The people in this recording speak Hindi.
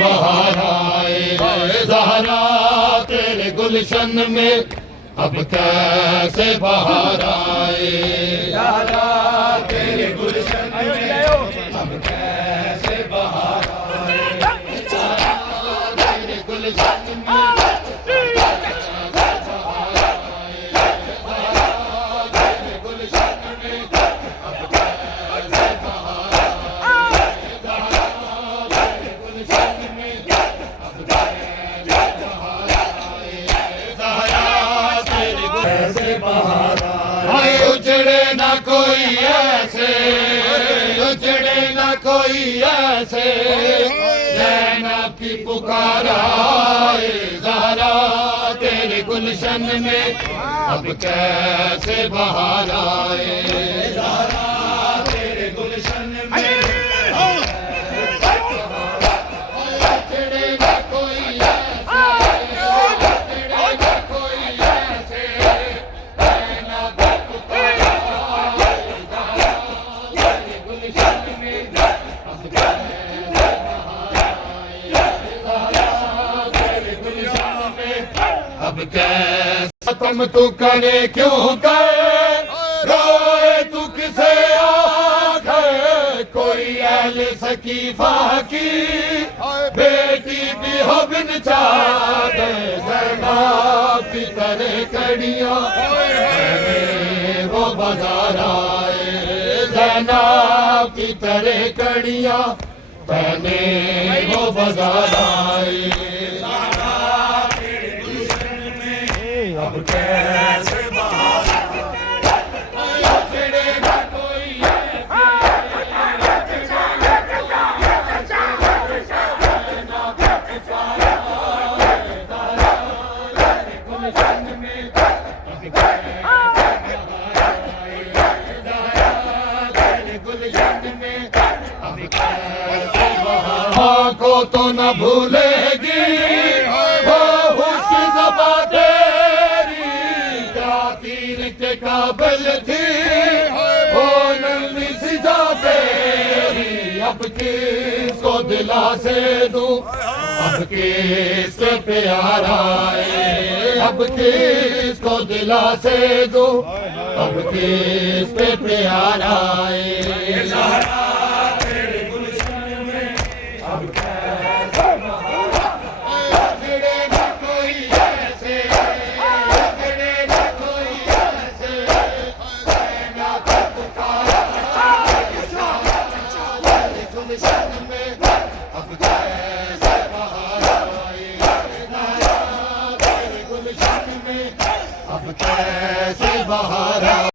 बहार आए। ज़हरा तेरे गुलशन में अब कैसे बहार आए। ज़हरा तेरे गुलशन में अब कैसे बहार आए। ज़हरा तेरे गुलशन में उजड़े न कोई ऐसे, उजड़े न कोई ऐसे, ज़ैनब की पुकार आए। ज़हरा तेरे गुलशन में अब कैसे बहार आए। ज़हरा तेरे गुलशन में अब कैसे तुम तू करे क्यों कर रोए तू किसे आकर। कोई अहले सकीफा की बेटी भी हो बिन चाहते। ज़ैनब की तरह कड़ियां वो बाजार आए। ज़ैनब की तरह कड़ियां पहने वो बाजार आए। अब कैसे बहार उजड़े न कोई माँ को तो न भूलेगी वो उसकी ज़बां के काबिल थी वो नन्ही सी जा तेरी। अब किसको दिलासे दूं, अब किसके प्यार आए। अब किसको दिलासे दूं, अब किसके प्यार आए। ज़हरा तेरे गुलशन में अब कैसे उजड़े न कोई ऐसे, उजड़े न कोई ऐसे, ज़ैनब की पुकार आए। तेरे गुलशन में अब कैसे बहार आए। ज़हरा तेरे गुलशन में अब कैसे बहार आए।